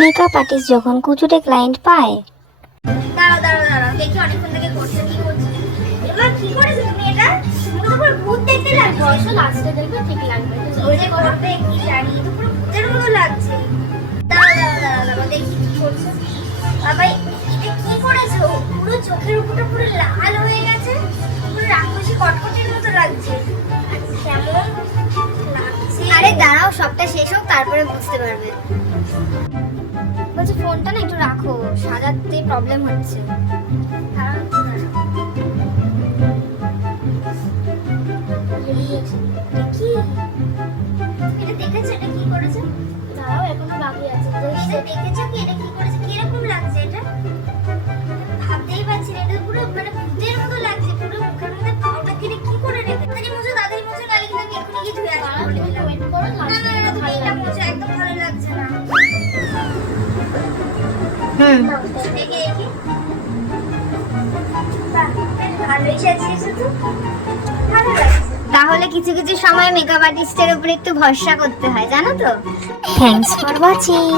Makeup artist যখন কুচুটে client পায়। দাঁড়াও দাঁড়াও দাঁড়াও, দেখি অনেকক্ষণ থেকে করছে, কি করছে এবার, কি করেছো তুমি এটা? মুখে পুরো ভূত দেখতে লাগছে। বয়সও লাস্টে দেখবে ঠিক লাগবে। ওই যে করবে কি জানি, তো পুরো ভূতের মতো লাগছে। দাঁড়াও দাঁড়াও দাঁড়াও দাঁড়াও, দেখি কি করছো। বাবা এটা কি করেছো? পুরো চোখের উপরটা পুরো লাল হয়ে গেছে, পুরো রাক্ষসী কটকটির মতো লাগছে। কেমন লাগছে? আরে দাঁড়াও, সবটা শেষ হোক তারপরে বুঝতে পারবে। বলছি ফোনটা না একটু রাখো, সাজাতে প্রবলেম হচ্ছে। দাঁড়াও একটু দাঁড়াও। কি এটা দেখেছো? এটা কি করেছে? দাঁড়াও, এখনো বাকি আছে। এটা দেখেছো কি? এটা কি করেছে? কিরকম লাগছে এটা? ভাবতেই পারছি না, এটা পুরো মানে ভূতের মতো লাগছে। পুরো মুখের মধ্যে পাউডার দিয়ে কি করে রেখে তাড়াতাড়ি মুছে গালি কিন্তু আমি এক্ষুনি গিয়ে ধুয়ে আসবো বলে দিলাম। ওয়েট করো, না না না, তুমি এটা মুছে, একদম ভালো লাগছে না। দেখে দেখি, বাহ বেশ ভালোই সাজিয়েছো তো, ভালো লাগছে। তাহলে কিছু কিছু সময় মেকআপ আর্টিস্টের উপর একটু ভরসা করতে হয়, জানো তো। Thanks for watching.